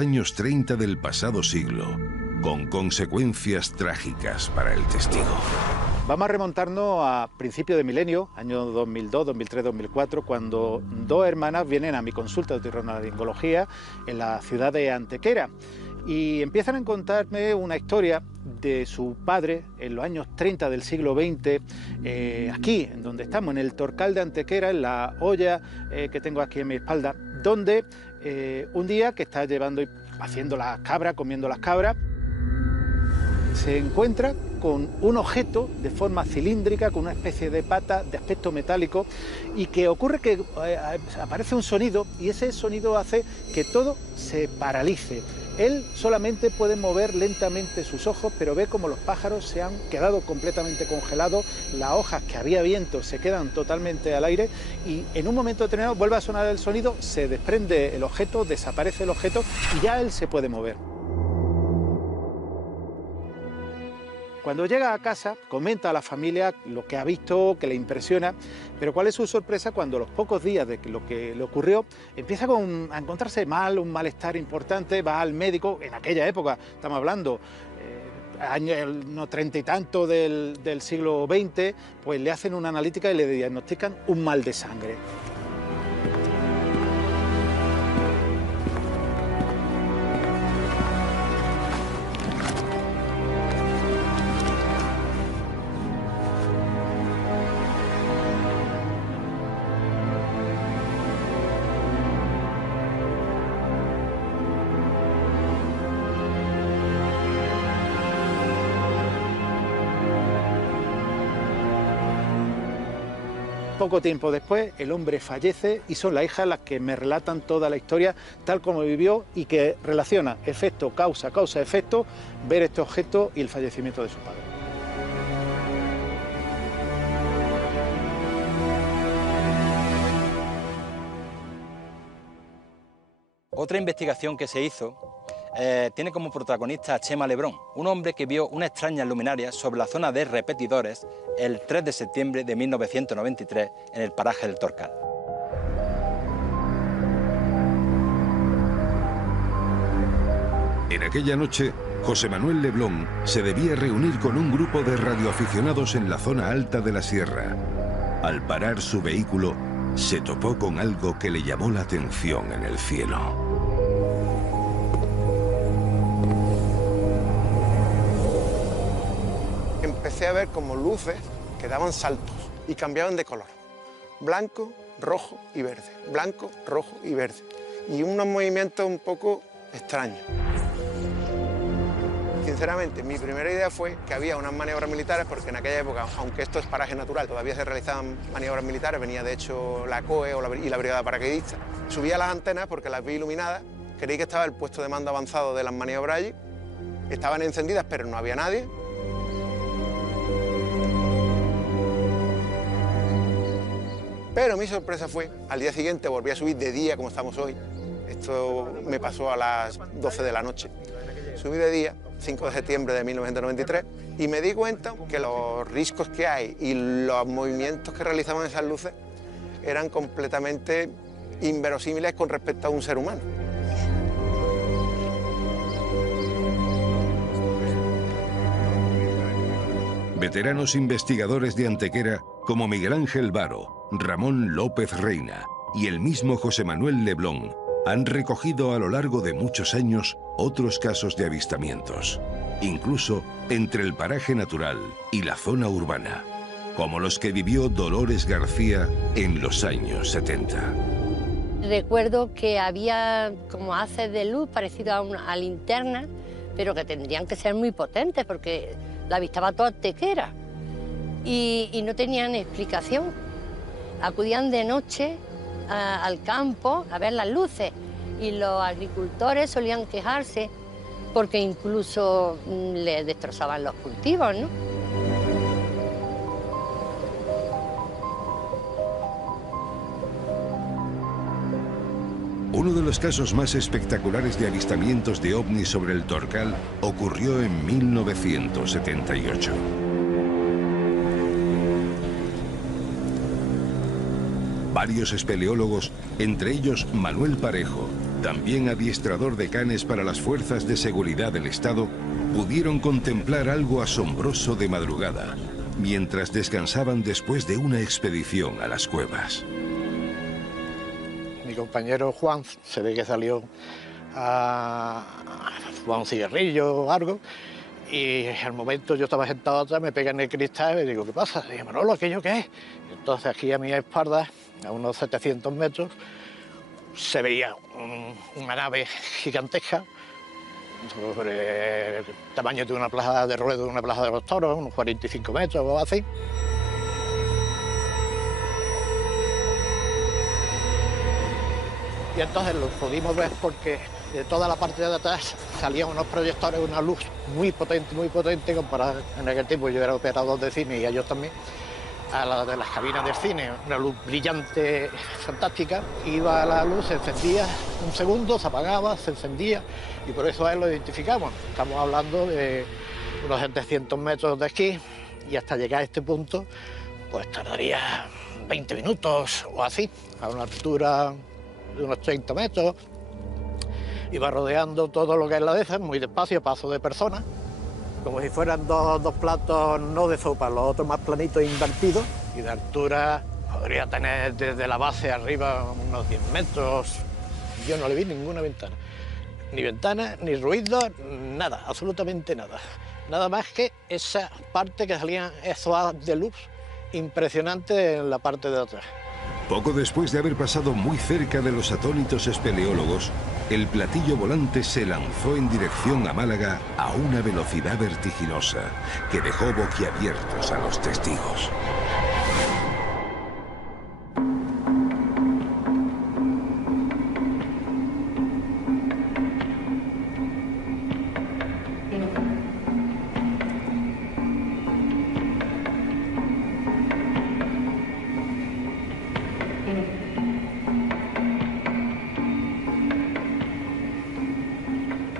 Años 30 del pasado siglo, con consecuencias trágicas para el testigo. Vamos a remontarnos a principios de milenio, año 2002, 2003, 2004, cuando dos hermanas vienen a mi consulta de otorrinolaringología en la ciudad de Antequera y empiezan a contarme una historia de su padre en los años 30 del siglo XX, aquí, en donde estamos, en el Torcal de Antequera, en la olla que tengo aquí en mi espalda, donde un día que está haciendo las cabras, comiendo las cabras, se encuentra con un objeto de forma cilíndrica, con una especie de pata de aspecto metálico, y que ocurre que aparece un sonido, y ese sonido hace que todo se paralice. Él solamente puede mover lentamente sus ojos, pero ve como los pájaros se han quedado completamente congelados, las hojas, que había viento, se quedan totalmente al aire, y en un momento determinado vuelve a sonar el sonido, se desprende el objeto, desaparece el objeto y ya él se puede mover. Cuando llega a casa, comenta a la familia lo que ha visto, que le impresiona, pero cuál es su sorpresa cuando a los pocos días de lo que le ocurrió empieza a encontrarse mal, un malestar importante, va al médico. En aquella época, estamos hablando, años 30 y tanto del siglo XX, pues le hacen una analítica y le diagnostican un mal de sangre. Poco tiempo después, el hombre fallece y son las hijas las que me relatan toda la historia tal como vivió y que relaciona efecto, causa, efecto, ver este objeto y el fallecimiento de su padre. Otra investigación que se hizo tiene como protagonista a Chema Lebrón, un hombre que vio una extraña luminaria sobre la zona de repetidores el 3 de septiembre de 1993 en el paraje del Torcal. En aquella noche, José Manuel Leblón se debía reunir con un grupo de radioaficionados en la zona alta de la sierra. Al parar su vehículo, se topó con algo que le llamó la atención en el cielo. Empecé a ver como luces que daban saltos y cambiaban de color. Blanco, rojo y verde. Blanco, rojo y verde. Y unos movimientos un poco extraños. Sinceramente, mi primera idea fue que había unas maniobras militares, porque en aquella época, aunque esto es paraje natural, todavía se realizaban maniobras militares, venía de hecho la COE y la Brigada Paracaidista. Subí a las antenas porque las vi iluminadas, creí que estaba el puesto de mando avanzado de las maniobras allí, estaban encendidas pero no había nadie. Pero mi sorpresa fue, al día siguiente volví a subir de día como estamos hoy, esto me pasó a las 12 de la noche, subí de día, 5 de septiembre de 1993, y me di cuenta que los riscos que hay y los movimientos que realizaban esas luces eran completamente inverosímiles con respecto a un ser humano. Veteranos investigadores de Antequera como Miguel Ángel Varo, Ramón López Reina y el mismo José Manuel Leblón han recogido a lo largo de muchos años otros casos de avistamientos, incluso entre el paraje natural y la zona urbana, como los que vivió Dolores García en los años 70. Recuerdo que había como haces de luz parecido a linternas, pero que tendrían que ser muy potentes porque la avistaba toda Antequera y no tenían explicación. Acudían de noche al campo a ver las luces y los agricultores solían quejarse porque incluso les destrozaban los cultivos, ¿no? Uno de los casos más espectaculares de avistamientos de ovnis sobre el Torcal ocurrió en 1978. Varios espeleólogos, entre ellos Manuel Parejo, también adiestrador de canes para las fuerzas de seguridad del Estado, pudieron contemplar algo asombroso de madrugada, mientras descansaban después de una expedición a las cuevas. Mi compañero Juan se ve que salió a fumar un cigarrillo o algo, y al momento yo estaba sentado atrás, me pega en el cristal y me digo, ¿qué pasa? Y digo, Manolo, ¿aquello qué es? Entonces aquí a mi espalda, a unos 700 metros, se veía una nave gigantesca, sobre el tamaño de una plaza de ruedo, de una plaza de los toros, unos 45 metros o así. Y entonces lo pudimos ver porque de toda la parte de atrás salían unos proyectores, una luz muy potente, comparada en aquel tiempo yo era operador de cine y ellos también, a la de las cabinas del cine, una luz brillante, fantástica. Iba la luz, se encendía un segundo, se apagaba, se encendía, y por eso a él lo identificamos. Estamos hablando de unos 700 metros de esquí, y hasta llegar a este punto, pues tardaría 20 minutos o así, a una altura de unos 30 metros. Iba rodeando todo lo que es la dehesa, muy despacio, paso de personas, como si fueran dos platos no de sopa, los otros más planitos invertidos, y de altura podría tener desde la base arriba unos 10 metros. Yo no le vi ninguna ventana, ni ruido, nada, absolutamente nada. Nada más que esa parte que salían esos haces de luz impresionantes en la parte de atrás. Poco después de haber pasado muy cerca de los atónitos espeleólogos, el platillo volante se lanzó en dirección a Málaga a una velocidad vertiginosa que dejó boquiabiertos a los testigos.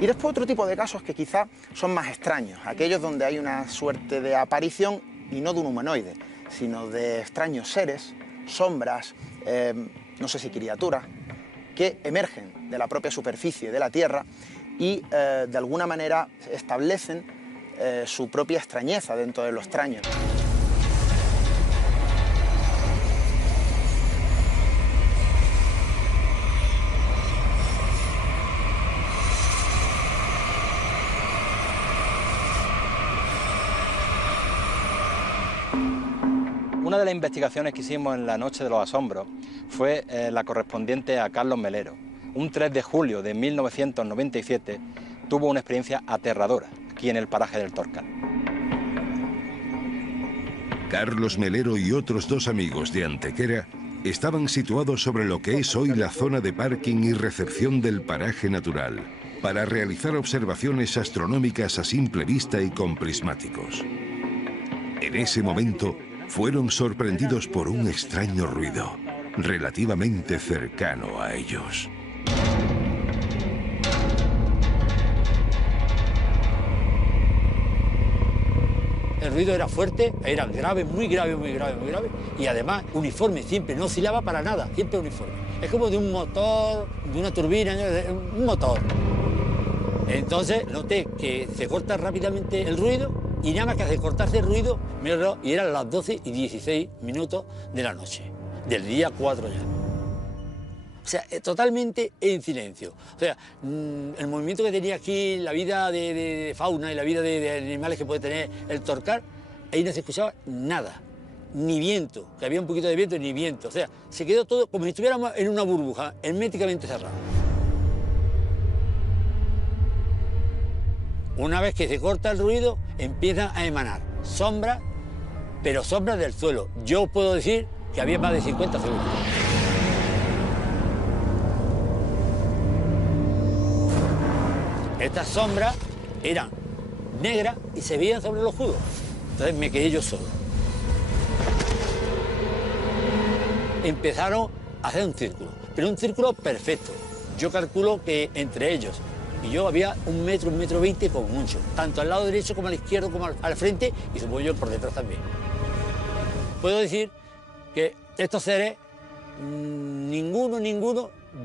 Y después otro tipo de casos que quizás son más extraños, aquellos donde hay una suerte de aparición, y no de un humanoide, sino de extraños seres, sombras, no sé si criaturas, que emergen de la propia superficie de la Tierra y de alguna manera establecen su propia extrañeza dentro de lo extraño. Una de las investigaciones que hicimos en la Noche de los Asombros fue la correspondiente a Carlos Melero. Un 3 de julio de 1997 tuvo una experiencia aterradora aquí en el paraje del Torcal. Carlos Melero y otros dos amigos de Antequera estaban situados sobre lo que es hoy la zona de parking y recepción del paraje natural, para realizar observaciones astronómicas a simple vista y con prismáticos. En ese momento, fueron sorprendidos por un extraño ruido, relativamente cercano a ellos. El ruido era fuerte, era grave, muy grave, y además uniforme, siempre, no oscilaba para nada, siempre uniforme. Es como de un motor, de una turbina, un motor. Entonces noté que se corta rápidamente el ruido, y nada más que hace cortarse el ruido, y eran las 12 y 16 minutos de la noche, del día 4 ya. O sea, totalmente en silencio. O sea, el movimiento que tenía aquí, la vida de fauna y la vida de animales que puede tener el Torcal, ahí no se escuchaba nada, ni viento, que había un poquito de viento, ni viento. O sea, se quedó todo como si estuviéramos en una burbuja, herméticamente cerrada. Una vez que se corta el ruido, empiezan a emanar sombras, pero sombras del suelo. Yo puedo decir que había más de 50 segundos. Estas sombras eran negras y se veían sobre los judos. Entonces me quedé yo solo. Empezaron a hacer un círculo, pero un círculo perfecto. Yo calculo que entre ellos y yo había 1 metro, 1,20 m con mucho, tanto al lado derecho como al izquierdo, como al frente, y supongo yo por detrás también. Puedo decir que estos seres, ninguno,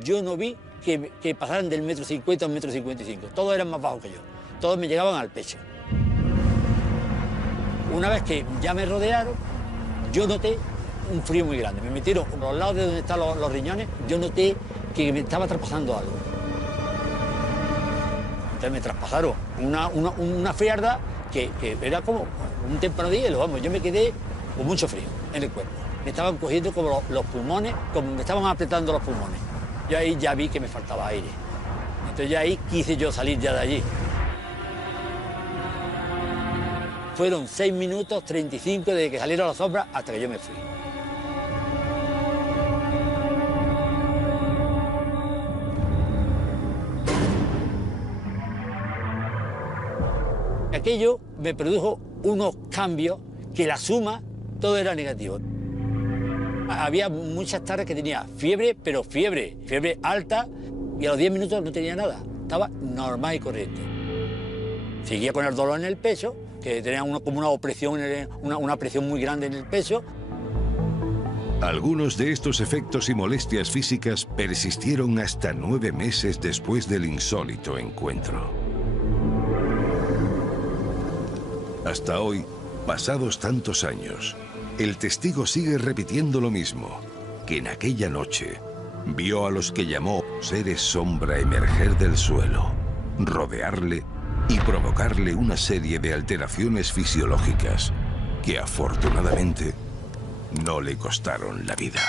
yo no vi que pasaran del 1,50 m a 1,55 m. Todos eran más bajos que yo. Todos me llegaban al pecho. Una vez que ya me rodearon, yo noté un frío muy grande. Me metieron por los lados de donde están los riñones, yo noté que me estaba traspasando algo. Entonces me traspasaron una frialdad que era como un témpano de hielo, vamos. Yo me quedé con mucho frío en el cuerpo. Me estaban cogiendo como los pulmones, como me estaban apretando los pulmones. Yo ahí ya vi que me faltaba aire. Entonces ya ahí quise yo salir ya de allí. Fueron 6 minutos 35 desde que salieron las sombras hasta que yo me fui. Aquello me produjo unos cambios que la suma todo era negativo. Había muchas tardes que tenía fiebre, pero fiebre alta, y a los 10 minutos no tenía nada. Estaba normal y corriente. Seguía con el dolor en el pecho, que tenía como una opresión, una presión muy grande en el pecho. Algunos de estos efectos y molestias físicas persistieron hasta 9 meses después del insólito encuentro. Hasta hoy, pasados tantos años, el testigo sigue repitiendo lo mismo, que en aquella noche vio a los que llamó seres sombra emerger del suelo, rodearle y provocarle una serie de alteraciones fisiológicas que afortunadamente no le costaron la vida.